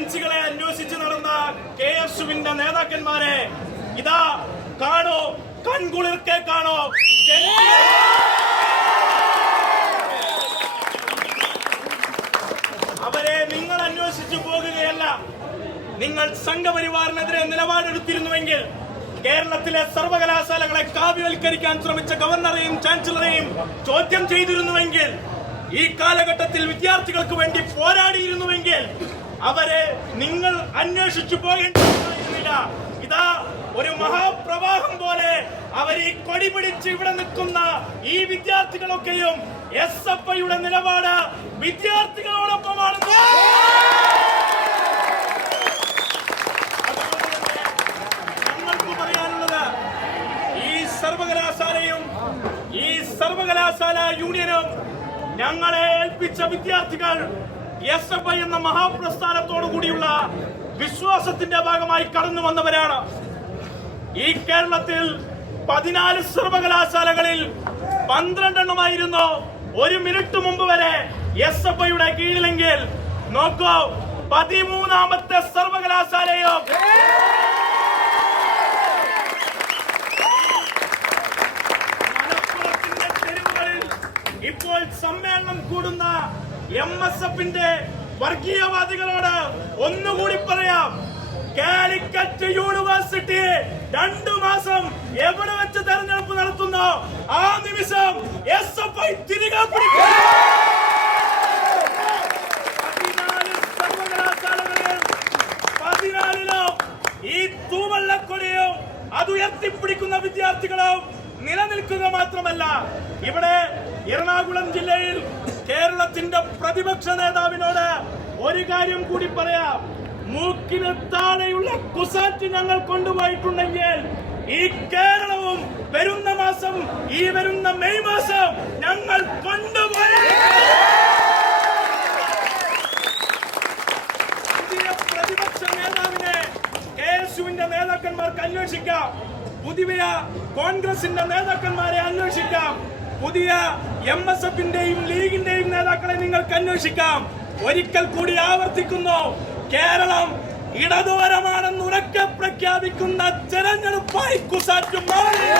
ബെഞ്ചുകളെ അന്വേഷിച്ച് നടന്ന KSUവിന്റെ നേതാക്കന്മാരെ ഇതാ കാണോ, കൺകുളിർക്കെ കാണോ. അവരെ നിങ്ങൾ അന്വേഷിച്ചു പോകുകയല്ല. നിങ്ങൾ സംഘപരിവാറിനെതിരെ നിലപാടെടുത്തിരുന്നുവെങ്കിൽ കേരളത്തിലെ സർവകലാശാലകളെ കാവ്യവൽക്കരിക്കാൻ ശ്രമിച്ച ഗവർണറെയും ചാൻസലറെയും ചോദ്യം ചെയ്തിരുന്നുവെങ്കിൽ, ഈ കാലഘട്ടത്തിൽ വിദ്യാർത്ഥികൾക്ക് വേണ്ടി പോരാടിയിരുന്നുവെങ്കിൽ അവരെ നിങ്ങൾ അന്വേഷിച്ചു പോകേണ്ടിയിരുന്നില്ല. ഇതാ ഒരു മഹാപ്രവാഹം പോലെ അവർ ഈ കൊടി പിടിച്ച് ഇവിടെ നിൽക്കുന്ന ഈ വിദ്യാർത്ഥികളൊക്കെയും SFIയുടെ നിലപാട് വിദ്യാർത്ഥികളോടൊപ്പമാണെന്ന്. ഞങ്ങൾക്ക് പറയാനുള്ളത്, ഈ സർവകലാശാലയും ഈ സർവകലാശാല യൂണിയനും ഞങ്ങളെ ഏൽപ്പിച്ച വിദ്യാർത്ഥികൾ SFI എന്ന മഹാപ്രസ്ഥാനത്തോടു കൂടിയുള്ള വിശ്വാസത്തിന്റെ ഭാഗമായി കടന്നു വന്നവരാണ്. ഈ കേരളത്തിൽ 14 സർവകലാശാലകളിൽ 12 എണ്ണമായിരുന്നു ഒരു മിനിറ്റ് മുമ്പ് വരെ SFIയുടെ കീഴിലെങ്കിൽ, നോക്കൂ 13ാമത്തെ സർവകലാശാലയും മലപ്പുറത്തിന്റെ തെരുവുകളിൽ ഇപ്പോൾ സമ്മേളനം കൂടുന്ന MSFന്റെ വർഗീയവാദികളോട് ഒന്നുകൂടി പറയാം, കാലിക്കറ്റ് യൂണിവേഴ്സിറ്റി 2 മാസം എവിടെ വെച്ച് തെരഞ്ഞെടുപ്പ് നടത്തുന്നു, ആ നിമിഷം SFI തിരികെ പിടിക്കും. 14 സർവകലാശാലകളിൽ 14ലും ഈ തൂവള്ളക്കൊടിയും അത് ഉയർത്തിപ്പിടിക്കുന്ന വിദ്യാർത്ഥികളും നിലനിൽക്കുക മാത്രമല്ല, ഇവിടെ എറണാകുളം ജില്ലയിൽ കേരളത്തിന്റെ പ്രതിപക്ഷ നേതാവിനോട് ഒരു കാര്യം കൂടി പറയാം. മൂക്കിന് താഴെയുള്ള കുസാറ്റ് ഞങ്ങൾ കൊണ്ടുപോയിട്ടുണ്ടെങ്കിൽ ഈ കേരളവും വരുന്ന മാസം, ഈ വരുന്ന മെയ് മാസം ഞങ്ങൾ കൊണ്ടുപോയി. പുതിയ പ്രതിപക്ഷ നേതാവിനെ KSUവിന്റെ നേതാക്കന്മാർക്ക് അന്വേഷിക്കാം, പുതിയ കോൺഗ്രസിന്റെ നേതാക്കന്മാരെ അന്വേഷിക്കാം, പുതിയ MSFന്റെയും ലീഗിന്റെയും നേതാക്കളെ നിങ്ങൾക്ക് അന്വേഷിക്കാം. ഒരിക്കൽ കൂടി ആവർത്തിക്കുന്നു, കേരളം ഇടതുവരമാണെന്ന് ഉറക്കെ പ്രഖ്യാപിക്കുന്ന തെരഞ്ഞെടുപ്പായി കുസാറ്റ് മാറി.